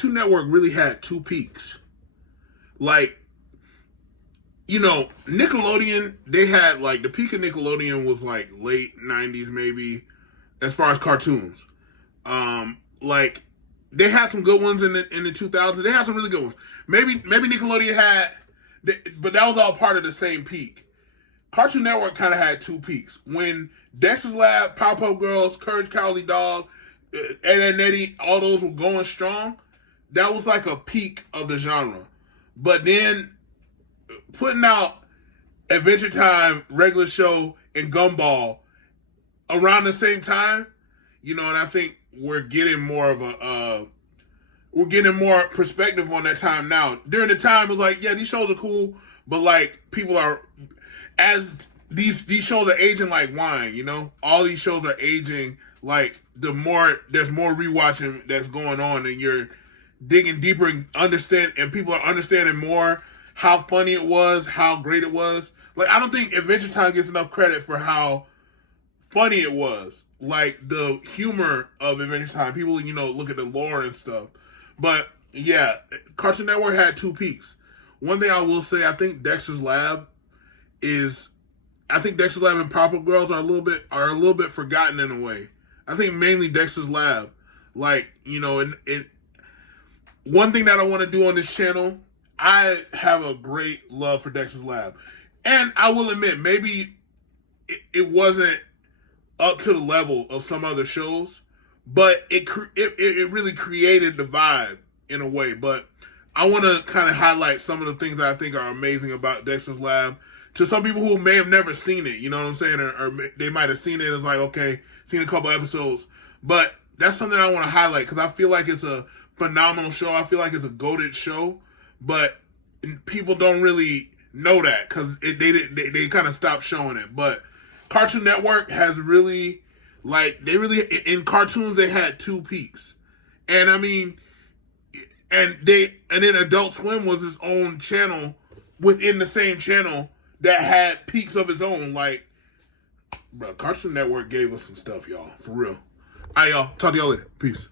Cartoon Network really had two peaks. Like, Nickelodeon, they had, like, the peak of Nickelodeon was, like, late 90s, maybe, as far as cartoons. Like, they had some good ones in the 2000s. They had some really good ones. Maybe Nickelodeon had, but that was all part of the same peak. Cartoon Network kind of had two peaks. When Dexter's Lab, Powerpuff Girls, Courage Cowardly Dog, Ed, Edd n Eddy, all those were going strong. That was like a peak of the genre. But then putting out Adventure Time, Regular Show, and Gumball around the same time, and I think we're getting more perspective on that time now. During the time, it was like, yeah, these shows are cool, but like people are, as these shows are aging like wine, all these shows are aging like there's more rewatching that's going on, and you're digging deeper and people are understanding more how funny it was, how great it was. Like, I don't think Adventure Time gets enough credit for how funny it was. Like, the humor of Adventure Time. People, look at the lore and stuff. But, yeah, Cartoon Network had two peaks. One thing I will say, I think Dexter's Lab and Powerpuff Girls are a little bit forgotten in a way. I think mainly Dexter's Lab. Like, one thing that I want to do on this channel, I have a great love for Dexter's Lab. And I will admit, maybe it wasn't up to the level of some other shows, but it really created the vibe in a way. But I want to kind of highlight some of the things that I think are amazing about Dexter's Lab to some people who may have never seen it, you know what I'm saying? Or they might have seen it as like, okay, seen a couple episodes. But that's something I want to highlight because I feel like it's a phenomenal show. I feel like it's a goated show, but people don't really know that because they kind of stopped showing it. But Cartoon Network has really, in cartoons they had two peaks, and I mean, and then Adult Swim was its own channel within the same channel that had peaks of its own. Like, bro, Cartoon Network gave us some stuff, y'all, for real. All right, y'all. Talk to y'all later. Peace.